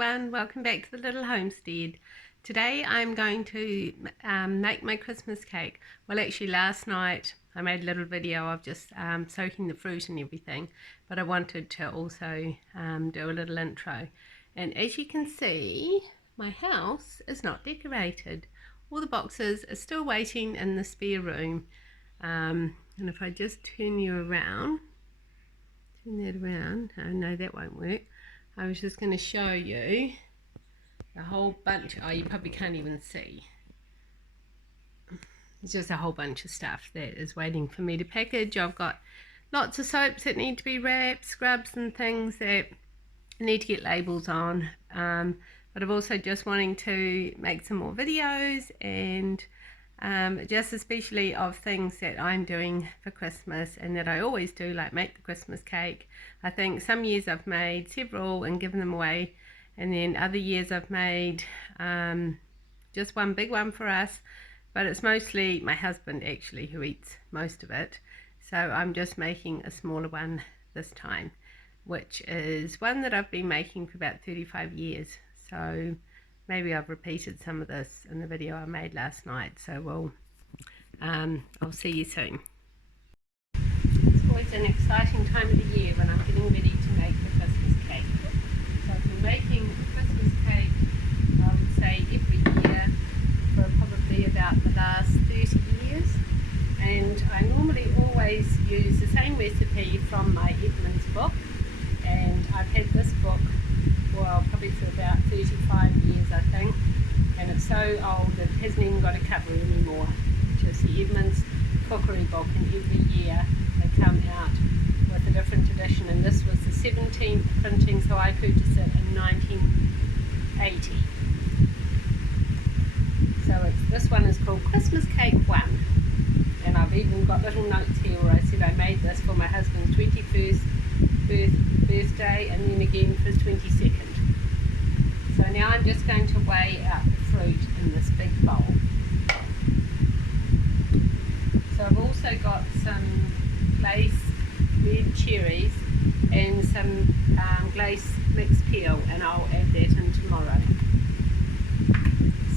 everyone, welcome back to the little homestead. Today I'm going to make my Christmas cake. Well, actually last night I made a little video of just soaking the fruit and everything, but I wanted to also do a little intro. And as you can see, my house is not decorated. All the boxes are still waiting in the spare room. And if I just turn that around, oh no, that won't work. I was just going to show you a whole bunch. Oh, you probably can't even see. It's just a whole bunch of stuff that is waiting for me to package. I've got lots of soaps that need to be wrapped, scrubs and things that I need to get labels on. But I've also just wanting to make some more videos and just especially of things that I'm doing for Christmas and that I always do, like make the Christmas cake. I think some years I've made several and given them away, and then other years I've made just one big one for us, but it's mostly my husband actually who eats most of it, so I'm just making a smaller one this time, which is one that I've been making for about 35 years. So maybe I've repeated some of this in the video I made last night, so I'll see you soon. It's always an exciting time of the year when I'm getting ready to make the Christmas cake. So I've been making the Christmas cake, I would say, every year for probably about the last 30 years. And I normally always use the same recipe from my Edmonds book. And I've had this book, well, probably for about 35 years, I think, and it's so old that it hasn't even got a cover anymore. Just the Edmonds Cookery book, and every year they come out with a different edition, and this was the 17th printing, so I purchased it in 1980. So this one is called Christmas Cake 1, and I've even got little notes here where I said I made this for my husband's 21st birthday and then again for his 22nd. So now I'm just going to weigh out the fruit in this big bowl. So I've also got some glace red cherries and some glace mixed peel, and I'll add that in tomorrow.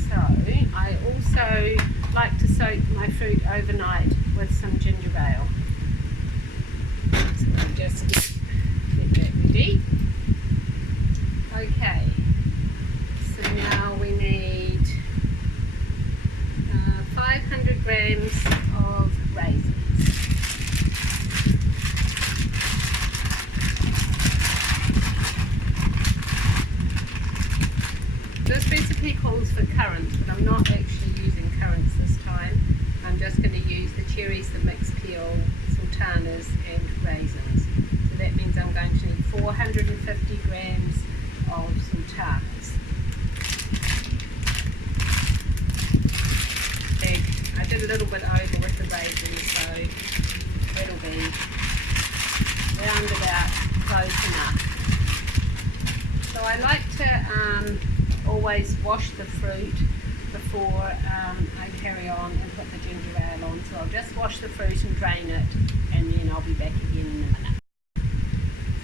So I also like to soak my fruit overnight with some ginger ale. So I'll just get that ready. Okay. So now we need 500 grams of raisins. This recipe calls for currants, but I'm not actually using currants this time. I'm just going to use the cherries, the mixed peel, sultanas and raisins. So that means I'm going to need 450 grams of sultanas. I did a little bit over with the raisins, so it'll be round about close enough. So I like to always wash the fruit before I carry on and put the ginger ale on. So I'll just wash the fruit and drain it, and then I'll be back again in a minute.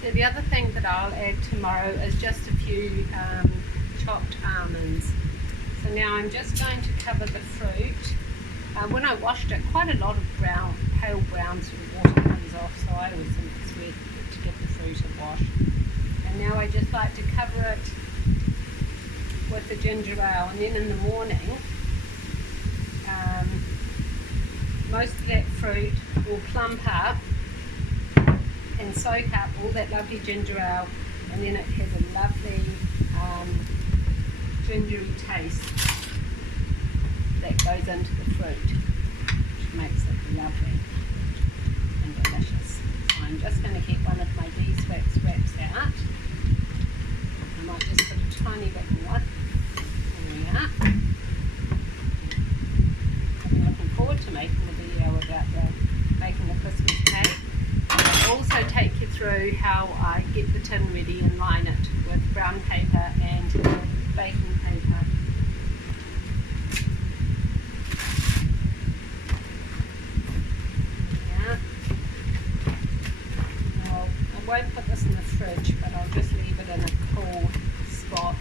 So the other thing that I'll add tomorrow is just a few chopped almonds. So now I'm just going to cover the fruit. When I washed it, quite a lot of brown, pale brown sort of water comes off, so I always think it's worth it to get the fruit a wash. And now I just like to cover it with the ginger ale, and then in the morning most of that fruit will plump up and soak up all that lovely ginger ale, and then it has a lovely gingery taste that goes into the fruit, which makes it lovely and delicious. So I'm just going to get one of my beeswax wraps out. I might just put a tiny bit more. There we are. I'm looking forward to making the video about making the Christmas cake. I'll also take you through how I get the tin ready and line it with brown paper and baking paper. Yeah. Now, I won't put this in the fridge, but I'll just leave it in a cool spot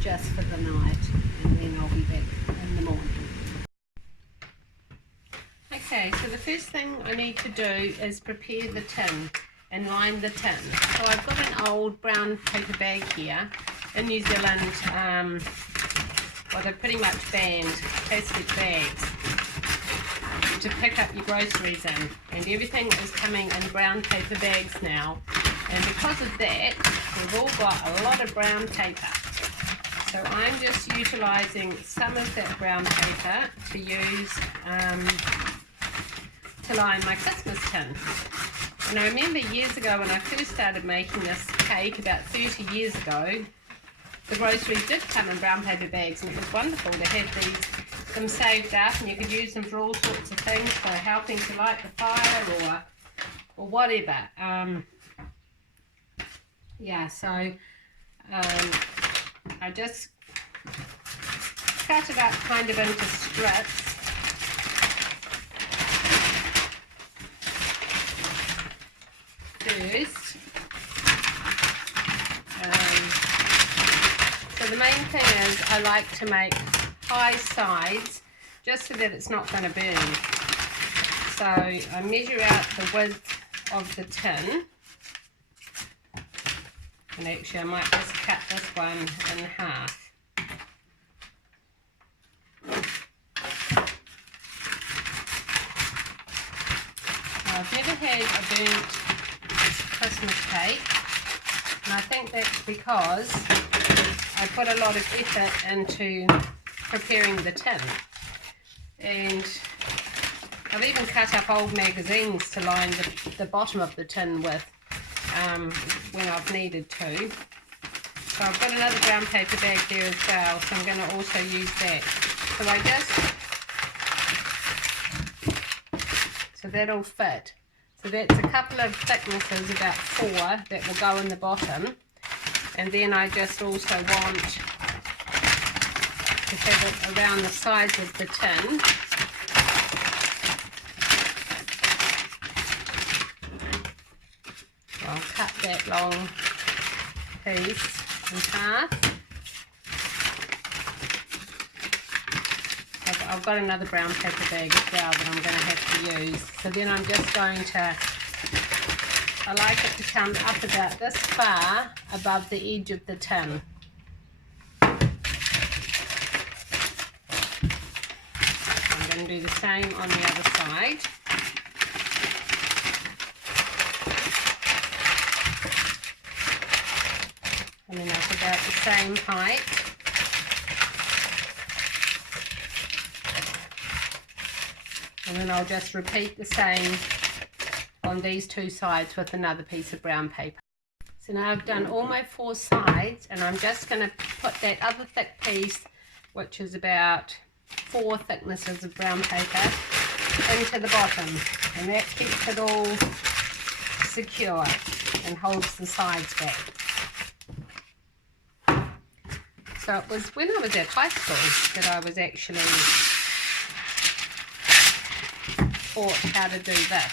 just for the night, and then I'll be back in the morning. Okay, so the first thing I need to do is prepare the tin and line the tin. So I've got an old brown paper bag here. In New Zealand, well, they've pretty much banned plastic bags to pick up your groceries in, and everything is coming in brown paper bags now, and because of that we've all got a lot of brown paper. So I'm just utilising some of that brown paper to use to line my Christmas tin. And I remember years ago when I first started making this cake, about 30 years ago, the groceries did come in brown paper bags, and it was wonderful to have them saved up, and you could use them for all sorts of things, for helping to light the fire or whatever. Yeah, so I just cut it up kind of into strips. First. So the main thing is I like to make high sides just so that it's not going to burn. So I measure out the width of the tin, and actually I might just cut this one in half. Now, I've never had a burnt Christmas cake, and I think that's because I put a lot of effort into preparing the tin, and I've even cut up old magazines to line the bottom of the tin with when I've needed to. So I've got another brown paper bag there as well, so I'm going to also use that. So that'll fit. So that's a couple of thicknesses, about 4, that will go in the bottom. And then I just also want to have it around the sides of the tin. So I'll cut that long piece in half. I've got another brown paper bag as well that I'm going to have to use. So then I'm just going to, I like it to come up about this far above the edge of the tin. I'm going to do the same on the other side. And then that's about the same height. And then I'll just repeat the same on these 2 sides with another piece of brown paper. So now I've done all my 4 sides, and I'm just going to put that other thick piece, which is about 4 thicknesses of brown paper, into the bottom, and that keeps it all secure and holds the sides back. So it was when I was at high school that I was actually taught how to do this.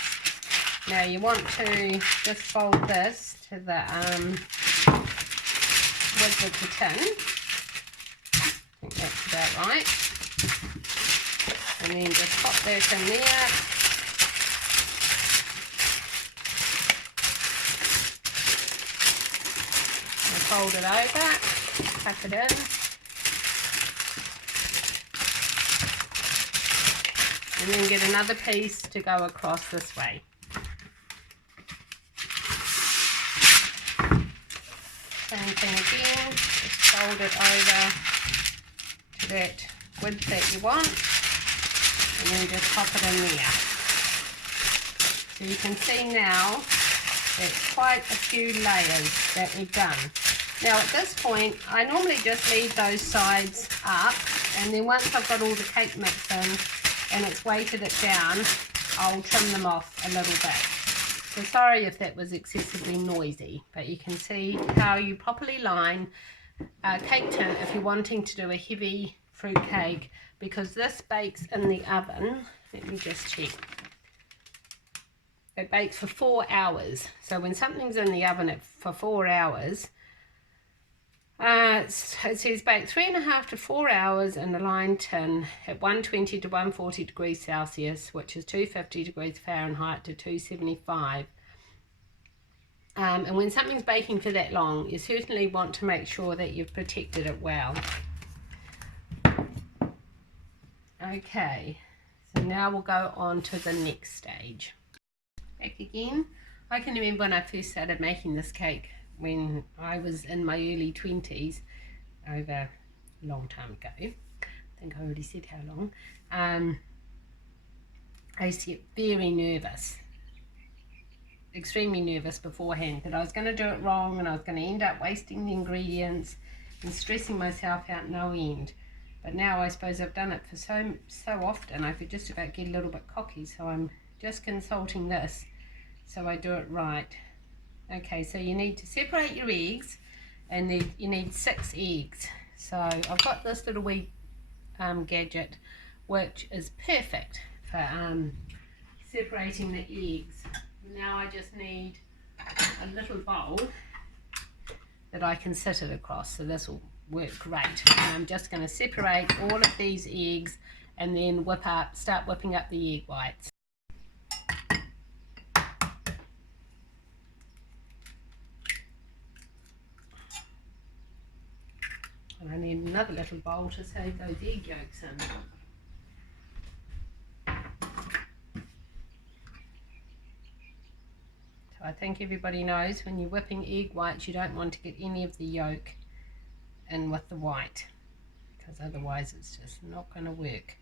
Now you want to just fold this to the width of the tin. I think that's about right. And then just pop that in there. And fold it over, tuck it in. And then get another piece to go across this way. Same thing again, just fold it over to that width that you want, and then just pop it in there. So you can see now it's quite a few layers that we've done. Now at this point I normally just leave those sides up, and then once I've got all the cake mix in and it's weighted it down, I'll trim them off a little bit. So sorry if that was excessively noisy, but you can see how you properly line a cake tin if you're wanting to do a heavy fruit cake, because this bakes in the oven. Let me just check. It bakes for 4 hours. So when something's in the oven for 4 hours, It says bake 3.5 to 4 hours in a lined tin at 120 to 140 degrees Celsius, which is 250 degrees Fahrenheit to 275. And when something's baking for that long, you certainly want to make sure that you've protected it well. Okay, so now we'll go on to the next stage. Back again. I can remember when I first started making this cake when I was in my early 20s, over a long time ago. I think I already said how long. I used to get very nervous, extremely nervous beforehand, that I was going to do it wrong and I was going to end up wasting the ingredients and stressing myself out no end. But now I suppose I've done it for so often, I could just about get a little bit cocky, so I'm just consulting this so I do it right. Okay, so you need to separate your eggs, and you need 6 eggs. So I've got this little wee gadget which is perfect for separating the eggs. Now I just need a little bowl that I can sit it across, so this will work great. And I'm just going to separate all of these eggs and then start whipping up the egg whites. And I need another little bowl to save those egg yolks in. So I think everybody knows when you're whipping egg whites, you don't want to get any of the yolk in with the white, because otherwise it's just not going to work.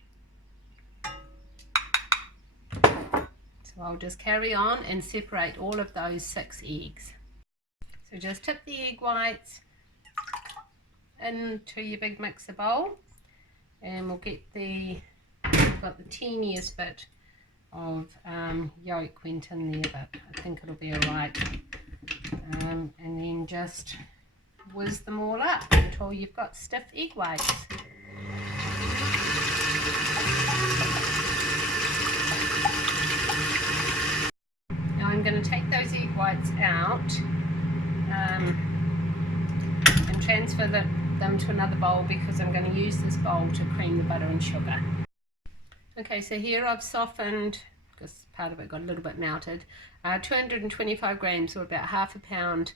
So I'll just carry on and separate all of those 6 eggs. So just tip the egg whites into your big mixer bowl, and we'll get got the teeniest bit of yolk went in there, but I think it'll be alright. And then just whiz them all up until you've got stiff egg whites. Now I'm going to take those egg whites out and transfer them to another bowl, because I'm going to use this bowl to cream the butter and sugar. Okay, so here I've softened, because part of it got a little bit melted, 225 grams, or about half a pound,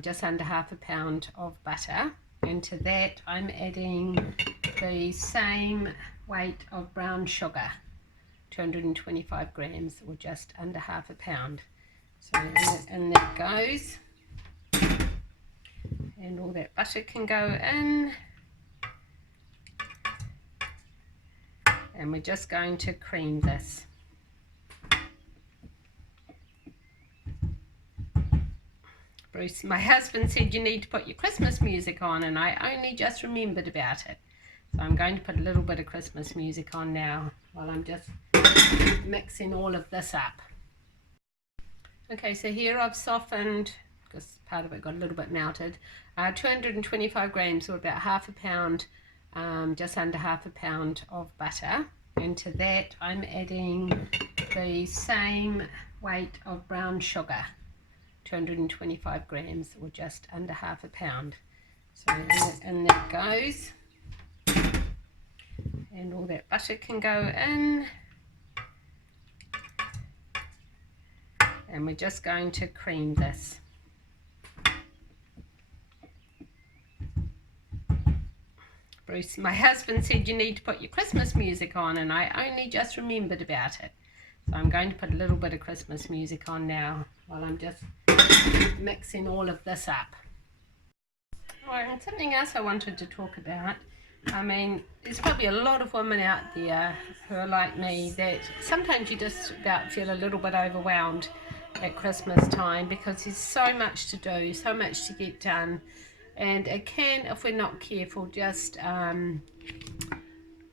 just under half a pound of butter. And to that I'm adding the same weight of brown sugar, 225 grams, or just under half a pound. So in that goes. And all that butter can go in, and we're just going to cream this. Bruce, my husband, said you need to put your Christmas music on, and I only just remembered about it. So I'm going to put a little bit of Christmas music on now while I'm just mixing all of this up. Okay, so here I've softened, because part of it got a little bit melted, 225 grams, or about half a pound, just under half a pound of butter. And to that I'm adding the same weight of brown sugar, 225 grams, or just under half a pound. So in that goes. And all that butter can go in. And we're just going to cream this. Bruce, my husband, said you need to put your Christmas music on, and I only just remembered about it. So I'm going to put a little bit of Christmas music on now while I'm just mixing all of this up. Right, and something else I wanted to talk about. I mean, there's probably a lot of women out there who are like me, that sometimes you just about feel a little bit overwhelmed at Christmas time, because there's so much to do, so much to get done. And it can, if we're not careful, just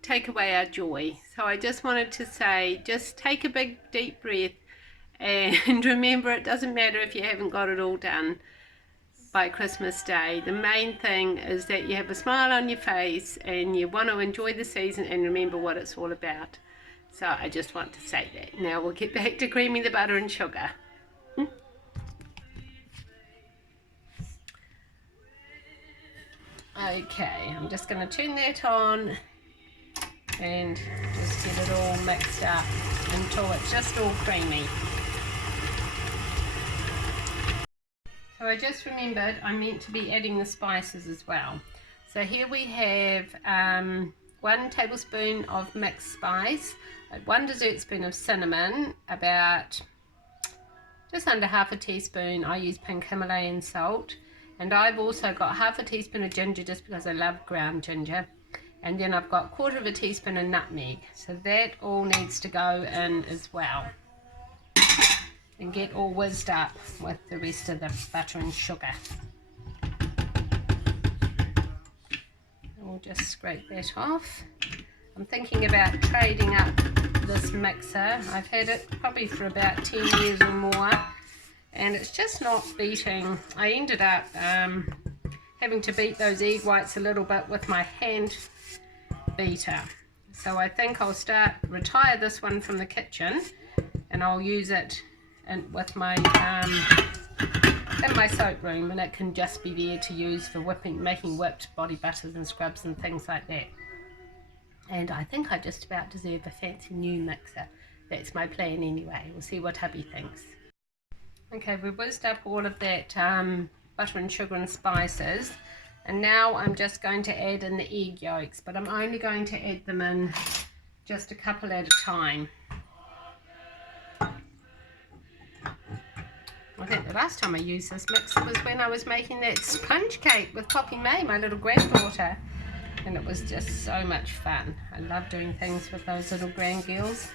take away our joy. So I just wanted to say, just take a big deep breath and remember, it doesn't matter if you haven't got it all done by Christmas Day. The main thing is that you have a smile on your face and you want to enjoy the season and remember what it's all about. So I just want to say that. Now we'll get back to creaming the butter and sugar. Okay, I'm just going to turn that on and just get it all mixed up until it's just all creamy. So I just remembered I meant to be adding the spices as well. So here we have 1 tablespoon of mixed spice, 1 dessert spoon of cinnamon, about just under half a teaspoon. I use pink Himalayan salt, and I've also got half a teaspoon of ginger just because I love ground ginger, and then I've got 1/4 teaspoon of nutmeg. So that all needs to go in as well and get all whizzed up with the rest of the butter and sugar. We'll just scrape that off. I'm thinking about trading up this mixer. I've had it probably for about 10 years or more, and it's just not beating. I ended up having to beat those egg whites a little bit with my hand beater. So I think I'll retire this one from the kitchen, and I'll use it with my in my soak room, and it can just be there to use for making whipped body butters and scrubs and things like that. And I think I just about deserve a fancy new mixer. That's my plan anyway. We'll see what hubby thinks. Okay, we've whizzed up all of that butter and sugar and spices, and now I'm just going to add in the egg yolks, but I'm only going to add them in just a couple at a time. I think the last time I used this mixer was when I was making that sponge cake with Poppy May, my little granddaughter, and it was just so much fun. I love doing things with those little grand girls.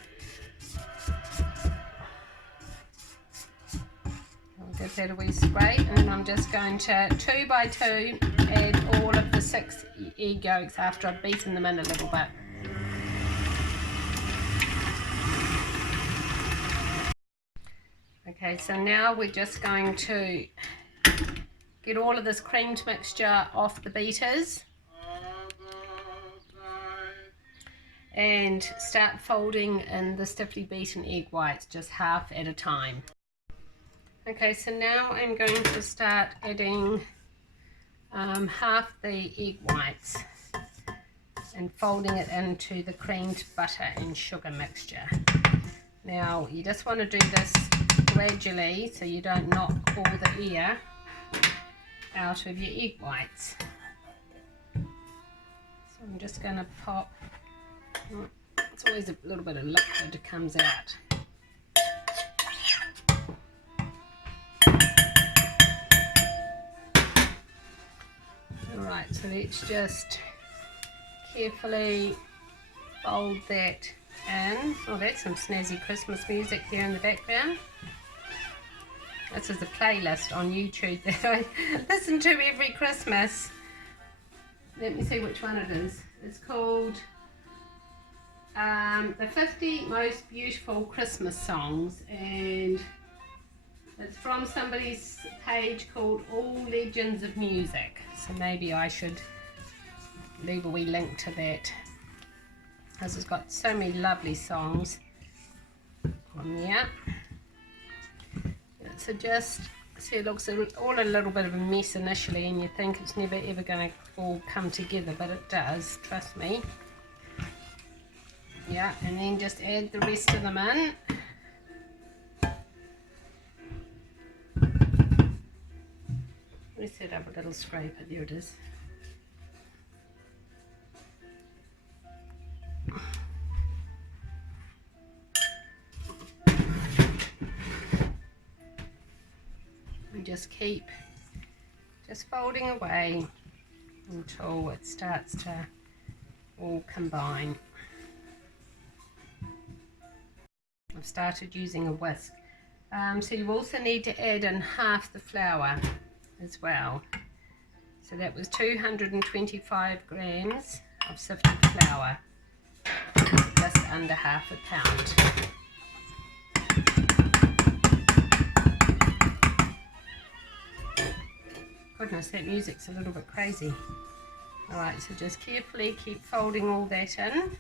I'll give that a wee scrape, and then I'm just going to 2 by 2 add all of the 6 egg yolks after I've beaten them in a little bit. Okay, so now we're just going to get all of this creamed mixture off the beaters and start folding in the stiffly beaten egg whites just half at a time. Okay, so now I'm going to start adding half the egg whites and folding it into the creamed butter and sugar mixture. Now you just want to do this gradually so you don't knock all the air out of your egg whites. So I'm just going to pop, it's always a little bit of liquid that comes out. Alright, so let's just carefully fold that in. Oh, that's some snazzy Christmas music here in the background. This is a playlist on YouTube that I listen to every Christmas. Let me see which one it is. It's called the 50 Most Beautiful Christmas Songs, and it's from somebody's page called All Legends of Music. So maybe I should leave a wee link to that, because it's got so many lovely songs on there. So just see, it looks all a little bit of a mess initially, and you think it's never ever going to all come together, but it does, trust me. Yeah, and then just add the rest of them in. Let me set up a little scraper. There it is. We just keep folding away until it starts to all combine. I've started using a whisk. So you also need to add in half the flour as well. So that was 225 grams of sifted flour, just under half a pound. Goodness, that music's a little bit crazy. Alright, so just carefully keep folding all that in.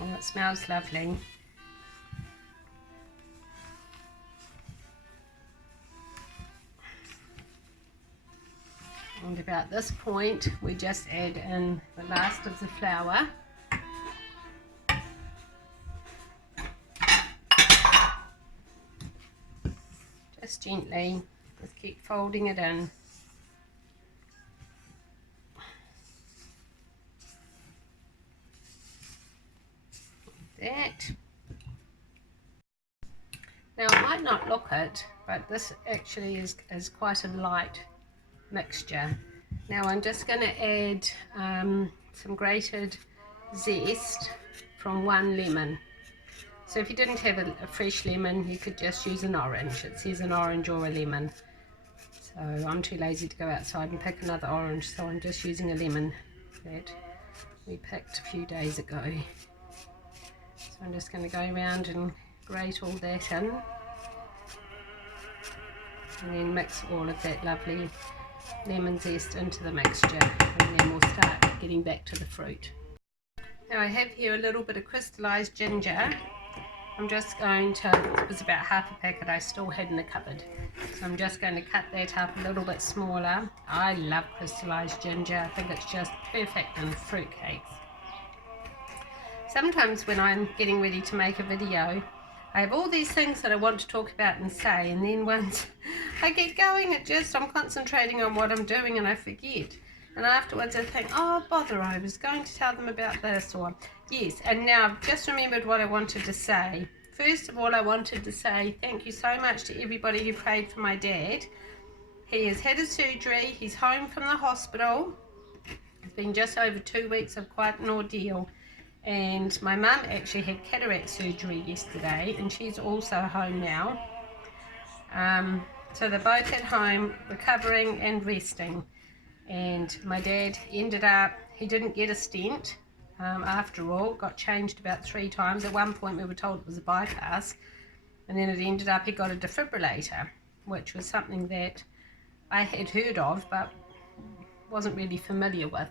Oh, it smells lovely. And about this point we just add in the last of the flour. Just gently, just keep folding it in. That. Now it might not look it, but this actually is quite a light mixture. Now I'm just going to add some grated zest from 1 lemon. So if you didn't have a fresh lemon, you could just use an orange. It says an orange or a lemon. So I'm too lazy to go outside and pick another orange, so I'm just using a lemon that we picked a few days ago. So I'm just going to go around and grate all that in. And then mix all of that lovely lemon zest into the mixture, and then we'll start getting back to the fruit. Now I have here a little bit of crystallized ginger. I'm just going to, it was about half a packet I still had in the cupboard, so I'm just going to cut that up a little bit smaller. I love crystallized ginger. I think it's just perfect in fruit cakes. Sometimes when I'm getting ready to make a video, I have all these things that I want to talk about and say, and then once I get going, I'm concentrating on what I'm doing and I forget. And afterwards I think, oh bother, I was going to tell them about this, or yes, and now I've just remembered what I wanted to say. First of all, I wanted to say thank you so much to everybody who prayed for my dad. He has had his surgery, he's home from the hospital. It's been just over 2 weeks of quite an ordeal. And my mum actually had cataract surgery yesterday, and she's also home now. So they're both at home, recovering and resting. And my dad ended up, he didn't get a stent after all, got changed about 3 times. At one point we were told it was a bypass, and then it ended up he got a defibrillator, which was something that I had heard of but wasn't really familiar with.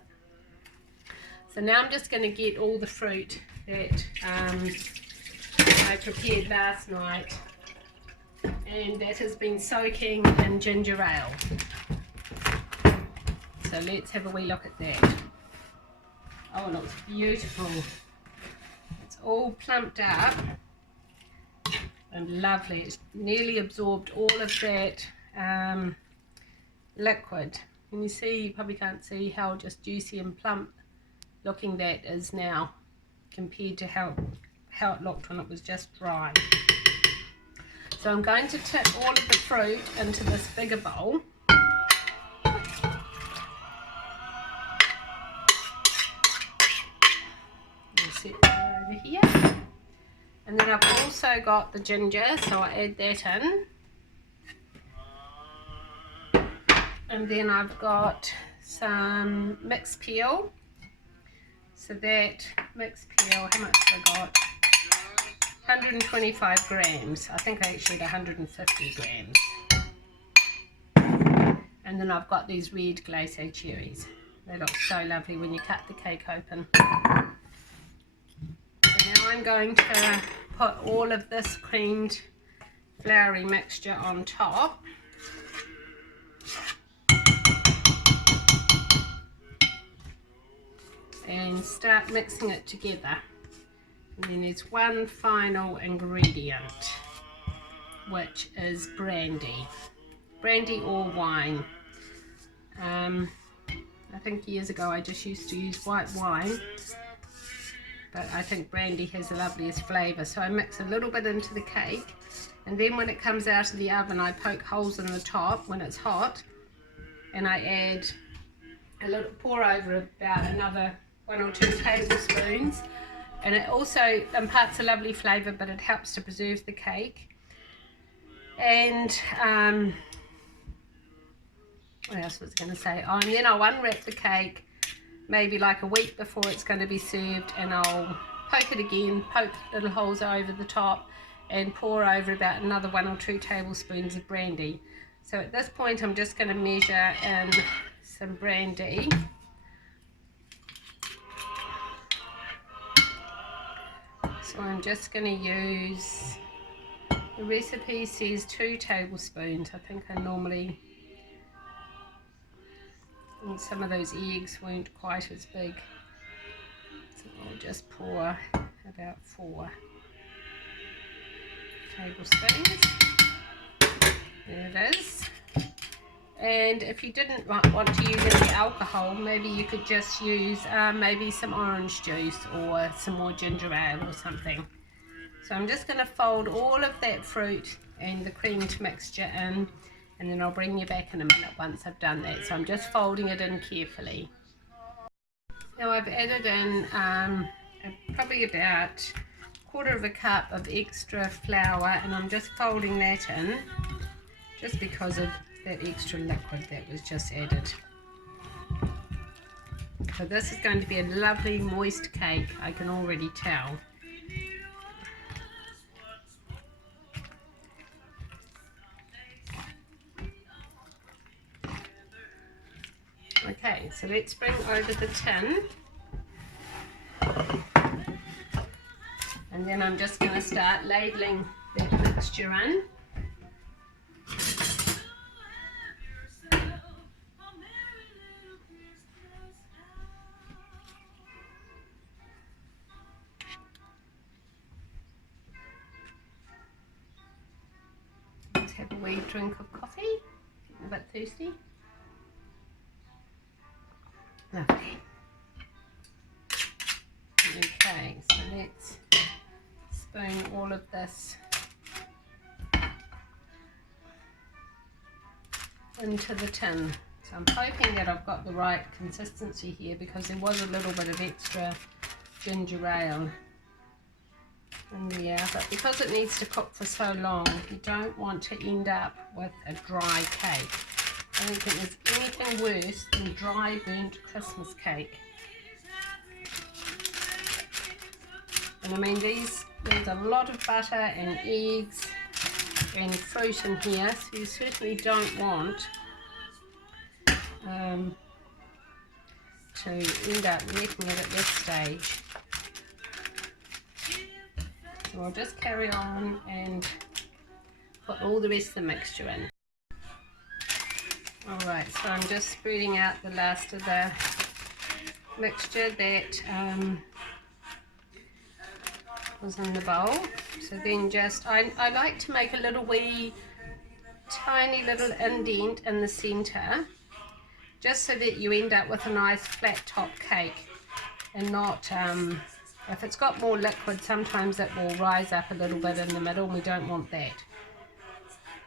So now I'm just going to get all the fruit that I prepared last night, and that has been soaking in ginger ale. So let's have a wee look at that. Oh, it looks beautiful. It's all plumped up and lovely. It's nearly absorbed all of that liquid. Can you see? You probably can't see how just juicy and plump looking that is now compared to how it looked when it was just dry. So I'm going to tip all of the fruit into this bigger bowl. Set that over here. And then I've also got the ginger, so I add that in. And then I've got some mixed peel. So that mixed peel, how much have I got? 125 grams. I think I actually had 150 grams. And then I've got these red glace cherries. They look so lovely when you cut the cake open. So now I'm going to put all of this creamed floury mixture on top. And start mixing it together. And then there's one final ingredient, which is brandy. Brandy or wine. I think years ago I just used to use white wine, but I think brandy has the loveliest flavour. So I mix a little bit into the cake, and then when it comes out of the oven I poke holes in the top when it's hot, and I add a little, pour over about another 1 or 2 tablespoons, and it also imparts a lovely flavour, but it helps to preserve the cake. And what else was I going to say? Oh, and then I'll unwrap the cake maybe like a week before it's going to be served, and I'll poke it again, poke little holes over the top, and pour over about another 1 or 2 tablespoons of brandy. So at this point I'm just going to measure in some brandy. So I'm just going to use, the recipe says 2 tablespoons. I think I normally And some of those eggs weren't quite as big. So I'll just pour about 4 tablespoons. There it is. And if you didn't want to use any alcohol, maybe you could just use maybe some orange juice or some more ginger ale or something. So I'm just going to fold all of that fruit and the creamed mixture in, and then I'll bring you back in a minute once I've done that. So I'm just folding it in carefully. Now I've added in probably about 1/4 cup of extra flour, and I'm just folding that in just because of that extra liquid that was just added. So this is going to be a lovely moist cake, I can already tell. Okay, so let's bring over the tin. And then I'm just going to start ladling that mixture in. Let's have a wee drink of coffee. I'm a bit thirsty. Lovely. Okay, so let's spoon all of this into the tin. So I'm hoping that I've got the right consistency here, because there was a little bit of extra ginger ale in there, but because it needs to cook for so long, you don't want to end up with a dry cake. I don't think there's anything worse than dry burnt Christmas cake. And I mean, there's a lot of butter and eggs and fruit in here, so you certainly don't want to end up wrecking it at this stage. So I'll just carry on and put all the rest of the mixture in. Alright, so I'm just spreading out the last of the mixture that was in the bowl. So then just, I like to make a little wee tiny little indent in the centre, just so that you end up with a nice flat top cake, and not, if it's got more liquid, sometimes it will rise up a little bit in the middle, and we don't want that.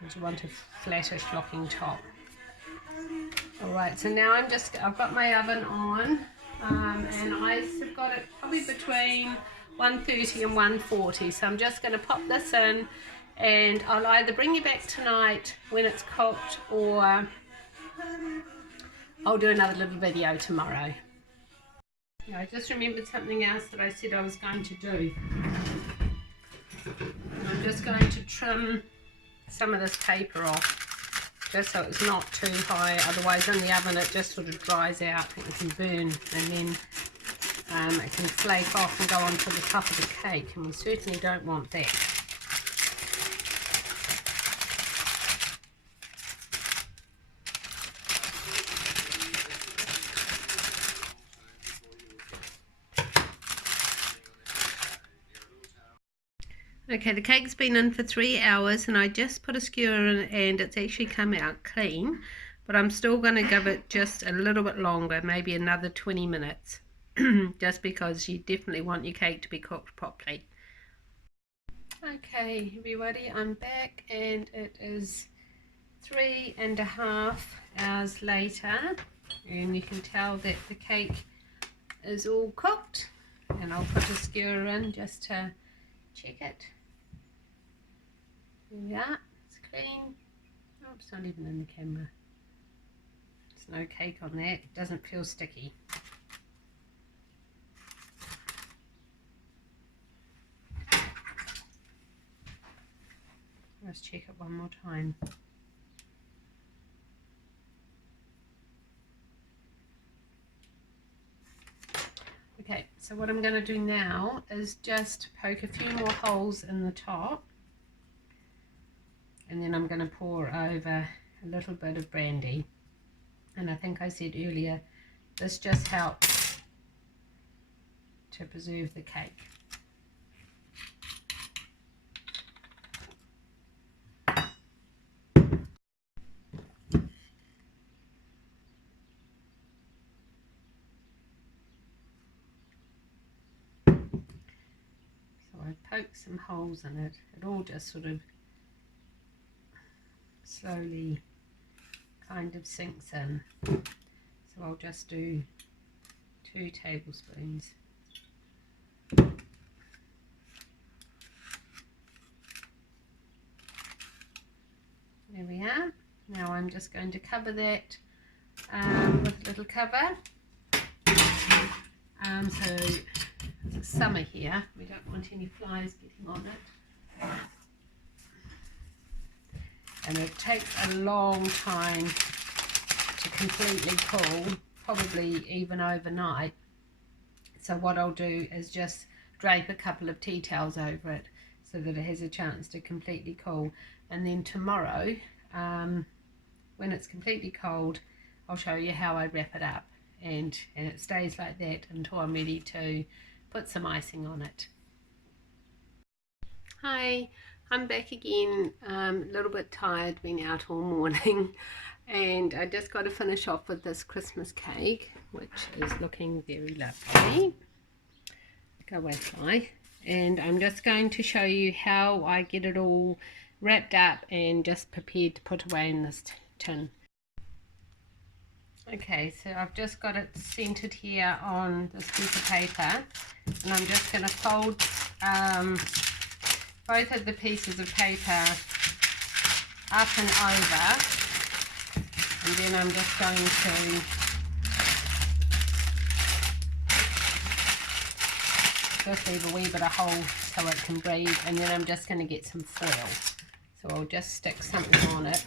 You want a flattish looking top. Alright, so now I've got my oven on, and I've got it probably between 130 and 140, so I'm just going to pop this in, and I'll either bring you back tonight when it's cooked, or I'll do another little video tomorrow. I just remembered something else that I said I was going to do. I'm just going to trim some of this paper off, just so it's not too high, otherwise in the oven it just sort of dries out and it can burn, and then it can flake off and go onto the top of the cake, and we certainly don't want that. Okay, the cake's been in for 3 hours, and I just put a skewer in, and it's actually come out clean, but I'm still going to give it just a little bit longer, maybe another 20 minutes, just because you definitely want your cake to be cooked properly. Okay, everybody, I'm back, and it is 3.5 hours later, and you can tell that the cake is all cooked, and I'll put a skewer in just to check it. Yeah, it's clean. Oh, it's not even in the camera. There's no cake on that. It doesn't feel sticky. Let's check it one more time. Okay, so what I'm going to do now is just poke a few more holes in the top, and then I'm going to pour over a little bit of brandy. And I think I said earlier, this just helps to preserve the cake. So I poke some holes in it. It all just sort of slowly kind of sinks in. So I'll just do 2 tablespoons. There we are. Now I'm just going to cover that with a little cover. So it's summer here. We don't want any flies getting on it. And it takes a long time to completely cool, probably even overnight. So what I'll do is just drape a couple of tea towels over it so that it has a chance to completely cool. And then tomorrow, when it's completely cold, I'll show you how I wrap it up. And it stays like that until I'm ready to put some icing on it. Hi, I'm back again, a little bit tired, been out all morning, and I just got to finish off with this Christmas cake, which is looking very lovely. Go away, fly. And I'm just going to show you how I get it all wrapped up and just prepared to put away in this tin. Okay, so I've just got it centered here on this piece of paper, and I'm just going to fold both of the pieces of paper up and over, and then I'm just going to just leave a wee bit of hole so it can breathe, and then I'm just going to get some foil. So I'll just stick something on it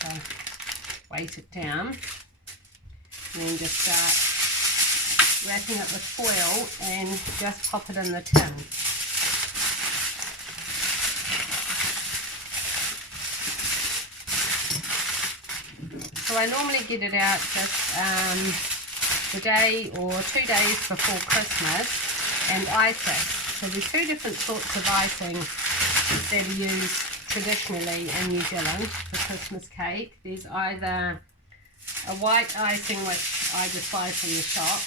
to weight it down, and then just start wrapping it with foil and just pop it in the tin. So I normally get it out just the day or 2 days before Christmas and ice it. So there's 2 different sorts of icing that are used traditionally in New Zealand for Christmas cake. There's either a white icing, which I just buy from the shop,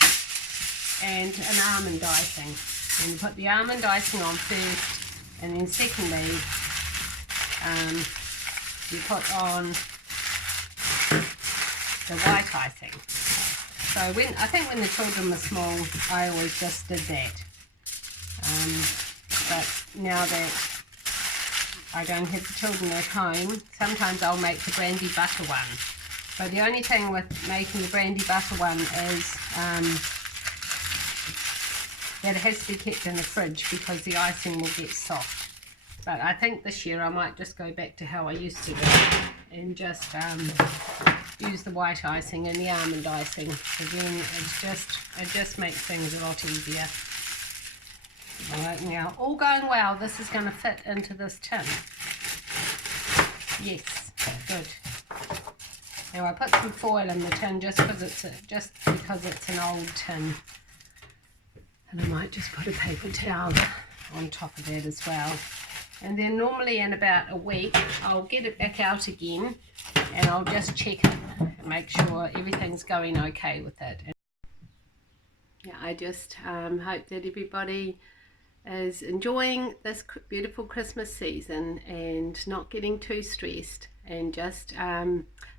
and an almond icing. And you put the almond icing on first, and then secondly you put on the white icing. So I think when the children were small, I always just did that. But now that I don't have the children at home, sometimes I'll make the brandy butter one. But the only thing with making the brandy butter one is that it has to be kept in the fridge because the icing will get soft. But I think this year I might just go back to how I used to do it and just use the white icing and the almond icing. So then it just makes things a lot easier. Alright, now all going well, this is going to fit into this tin. Yes, good. Now I put some foil in the tin just because it's an old tin, and I might just put a paper towel on top of that as well. And then normally in about a week I'll get it back out again and I'll just check it and make sure everything's going okay with it. And yeah, I just hope that everybody is enjoying this beautiful Christmas season and not getting too stressed, and just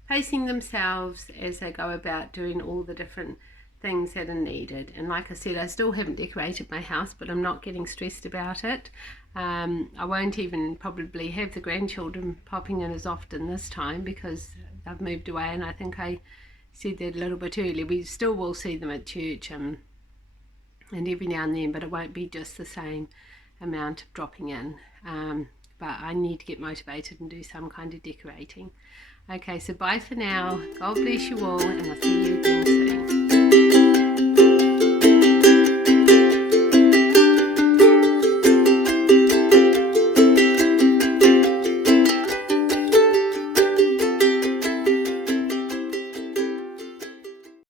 pacing themselves as they go about doing all the different things that are needed. And like I said, I still haven't decorated my house, but I'm not getting stressed about it. I won't even probably have the grandchildren popping in as often this time because they've moved away, and I think I said that a little bit earlier. We still will see them at church and every now and then, but it won't be just the same amount of dropping in. But I need to get motivated and do some kind of decorating. Okay, so bye for now. God bless you all, and I'll see you